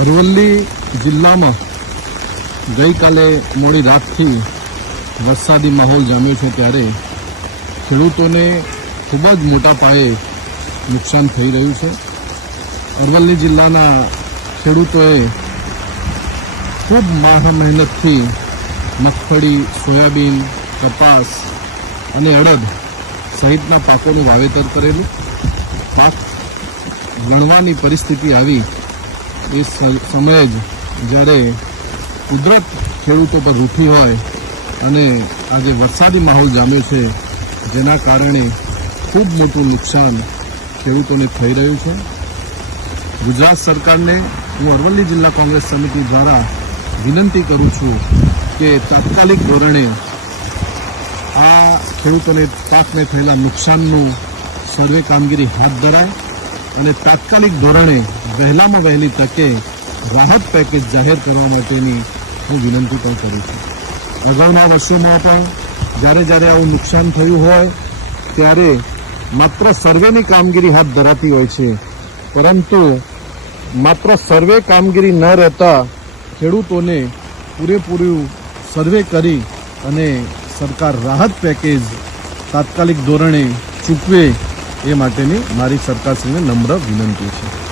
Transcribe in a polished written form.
અરવલ્લી જિલ્લામાં ગઈકાલે મોડી રાતથી વરસાદી માહોલ જામ્યો છે ત્યારે ખેડૂતોને ખૂબ જ મોટા પાયે નુકસાન થઈ રહ્યું છે। અરવલ્લી જિલ્લાના ખેડૂતોએ ખૂબ મહેનતથી મગફળી, સોયાબીન, કપાસ અને અડદ સહિતના પાકોનું વાવેતર કરેલું। પાક ગણવાની પરિસ્થિતિ આવી એ સમયે જ જ્યારે કુદરત ખેડૂતો પર રૂઠી હોય અને આજે વરસાદી માહોલ જામ્યો છે, જેના કારણે ખૂબ મોટું નુકસાન ખેડૂતોને થઈ રહ્યું છે। ગુજરાત સરકારને હું અરવલ્લી જિલ્લા કોંગ્રેસ સમિતિ દ્વારા વિનંતી કરું છું કે તાત્કાલિક ધોરણે આ ખેડૂતોને પાકને થયેલા નુકસાનનું સર્વે કામગીરી હાથ ધરાય અને તાત્કાલિક ધોરણે વહેલામાં વહેલી તકે રાહત પેકેજ જાહેર કરવા માટેની હું વિનંતી પણ કરું છું। અગાઉના વર્ષોમાં પણ જ્યારે આવું નુકસાન થયું હોય ત્યારે માત્ર સર્વેની કામગીરી હાથ ધરાતી હોય છે, પરંતુ માત્ર સર્વે કામગીરી ન રહેતા ખેડૂતોને પૂરેપૂરું સર્વે કરી અને સરકાર રાહત પેકેજ તાત્કાલિક ધોરણે ચૂકવે એ માટેની મારી સરકારશ્રીને નમ્ર વિનંતી છે।